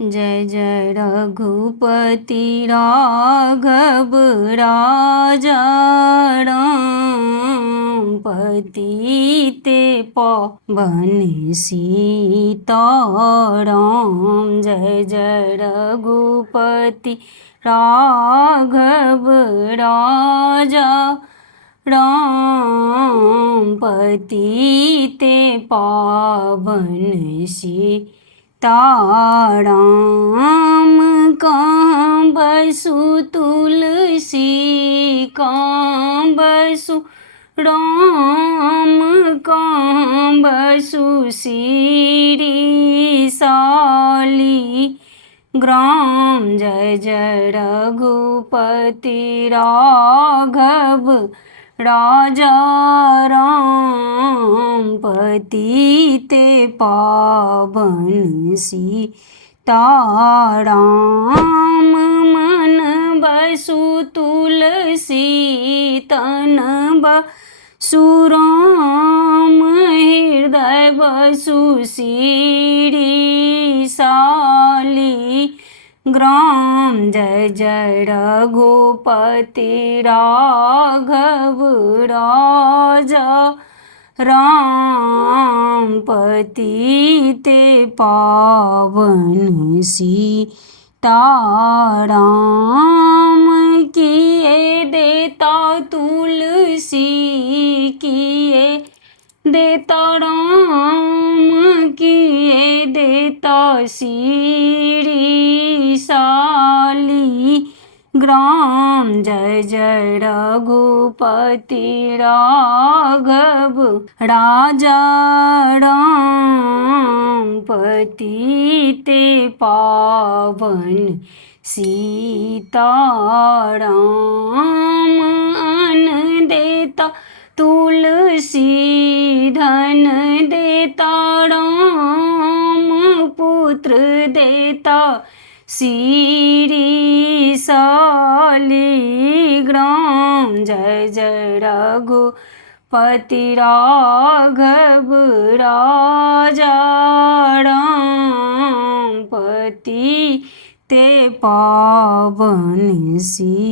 जय जय रघुपति राघव राजा राम पतिते पावन सीताराम। जय जय रघुपति राघव राजा राम पतिते पावन सीताराम। कहाँ बसु तुलसी कहाँ बसु राम कहाँ बसु शिरीसाली ग्राम। जय जय रघुपति राघव राजा राम पतिते पावन सीताराम। मन बसु तुलसी तन बसु राम हृदय बसु शिरीसाली ग्राम। जय जय रघुपति राघव राजा राम पतिते पावन सीताराम। किए देता तुलसी किए देता राम किए देता शिरीसाली ग्राम। जय जय रघुपति राघव राजा राम पतिते पावन सीताराम। अन्न देता तुलसी धन देता राम पुत्र देता शिरीसाली ग्राम। जय जय रघुपति राघव राजा राम पतिते पावन सीताराम।